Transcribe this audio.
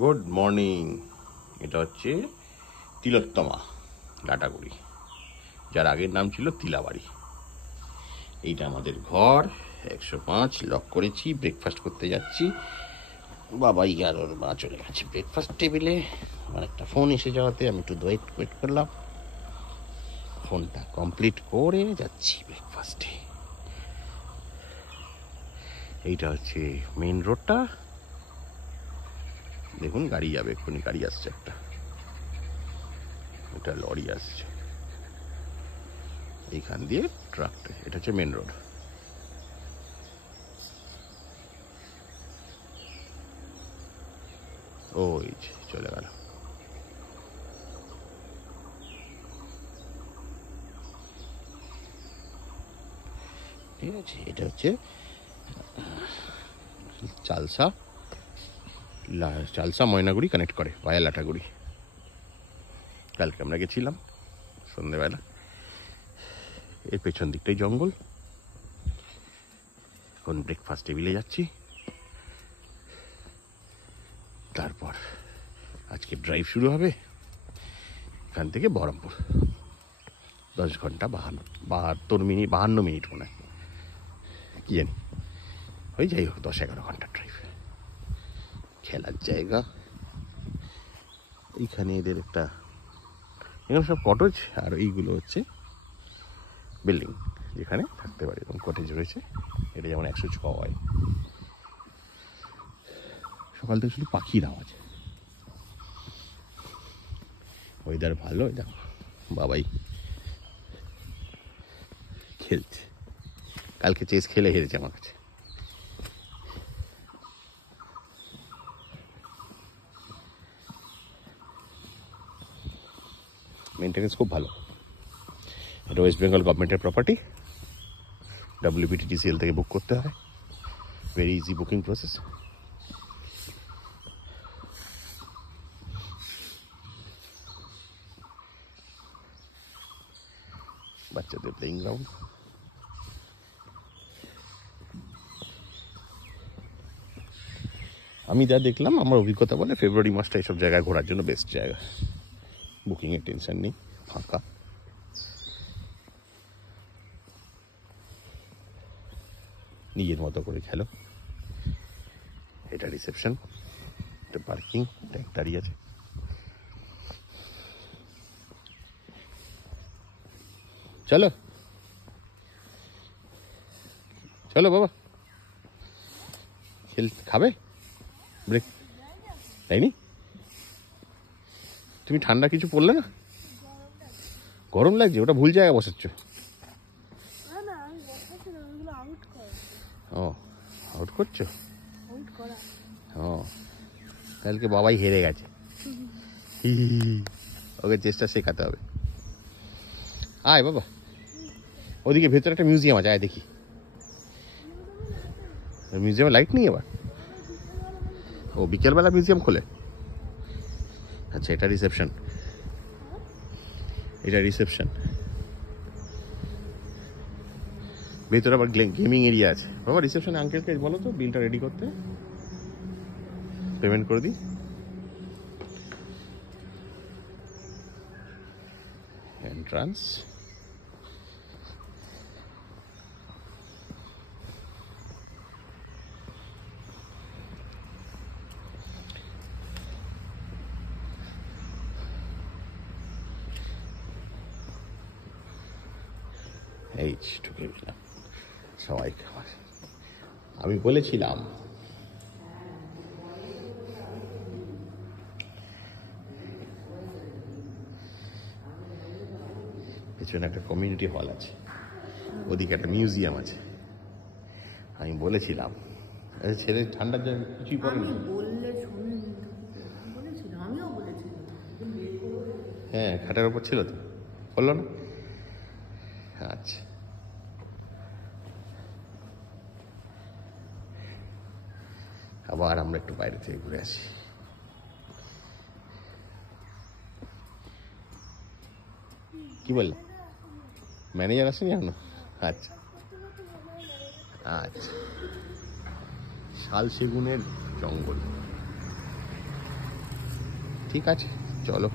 Good morning. এটা হচ্ছে তিলোত্তমা লাটাগুড়ি, যার আগের নাম ছিল তিলাবাড়ি। এইটা আমাদের ঘর 105 লক করেছি। ব্রেকফাস্ট করতে যাচ্ছি। বাবা 11 মা চলে গেছে ব্রেকফাস্ট টেবিলে। আমার একটা ফোন এসে যাওয়াতে আমি একটু ওয়েট করলাম। ফোনটা কমপ্লিট করে যাচ্ছি ব্রেকফাস্টে। এইটা হচ্ছে মেইন রোডটা। দেখুন গাড়ি যাবে, এক্ষুনি গাড়ি আসছে একটা, এটা লরি আসছে এইখান দিয়ে ট্রাকটা। এটা হচ্ছে মেন রোড। ওই চলে গেল। ঠিক আছে, এটা হচ্ছে চালসা ময়নাগুড়ি কানেক্ট করে ভায়া লাটাগুড়ি। কালকে আমরা গেছিলাম সন্ধ্যেবেলা। এর পেছন দিকটাই জঙ্গল। এখন ব্রেকফাস্ট টেবিলে যাচ্ছি। তারপর আজকে ড্রাইভ শুরু হবে এখান থেকে বহরমপুর। 10 ঘন্টা 52 মিনিট মনে হয়, কি জানি, ওই যাই হোক 10-11 ঘন্টা ড্রাইভ। খেলার জায়গা এইখানে, এদের একটা, এখানে সব কটেজ, আর এইগুলো হচ্ছে বিল্ডিং যেখানে থাকতে পারে, এবং কটেজ রয়েছে। এটা যেমন 106 হয়। সকাল থেকে শুধু পাখির আওয়াজ। ওয়েদার ভালো, দেখো বাবাই খেলছে। কালকে চেস খেলে হেরেছে আমার কাছে। মেনটেন্যান্স খুব ভালো। এটা ওয়েস্ট বেঙ্গল গভর্নমেন্টের প্রপার্টি। WBTTCL থেকে বুক করতে হয়, ভেরি ইজি বুকিং প্রসেস। বাচ্চাদের প্লেইং গ্রাউন্ড। আমি যা দেখলাম, আমার অভিজ্ঞতা বলে ফেব্রুয়ারি মাসটা এইসব জায়গায় ঘোরার জন্য বেস্ট জায়গা। বুকিংয়ের টেনশন নেই, ফাঁকা। নিজের মতো করে খেলো। এটা রিসেপশন, এটা পার্কিং, ট্যাঙ্ক দাঁড়িয়ে আছে। চলো চলো বাবা, খাবে ব্রেক তাইনি? তুমি ঠান্ডা কিছু পড়লে না? গরম লাগছে, ওটা ভুল জায়গায় বসাচ্ছ। ও আউট করছো? ও কালকে বাবাই হেরে গেছে। ওকে চেষ্টা শেখাতে হবে। আয় বাবা, ওদিকে ভেতরে একটা মিউজিয়াম আছে, আয় দেখি। মিউজিয়ামে লাইট নেই আবার? ও বিকেলবেলা মিউজিয়াম খোলে? আচ্ছা, এটা রিসেপশন। এটা রিসেপশন। ভেতরে আবার গেমিং এরিয়া আছে। বাবা রিসেপশনে আঙ্কেলকে বলো তো বিলটা রেডি করতে, পেমেন্ট করে দিই। এন্ট্রান্স। এই ঢুকে গেলাম সবাই খাবার। আমি বলেছিলাম পেছনে একটা কমিউনিটি হল আছে, ওদিকে একটা মিউজিয়াম আছে। আমি বলেছিলাম ছেলে ঠান্ডার জন্য কিছুই পড়েনি। হ্যাঁ, খাটের ওপর ছিল তো, বললো না? আচ্ছা, আবার আমরা একটু বাইরে থেকে ঘুরে আসি। কি বললে? ম্যানেজার আসেনি এখনো? আচ্ছা আচ্ছা। শাল সেগুনের জঙ্গল। ঠিক আছে, চলো।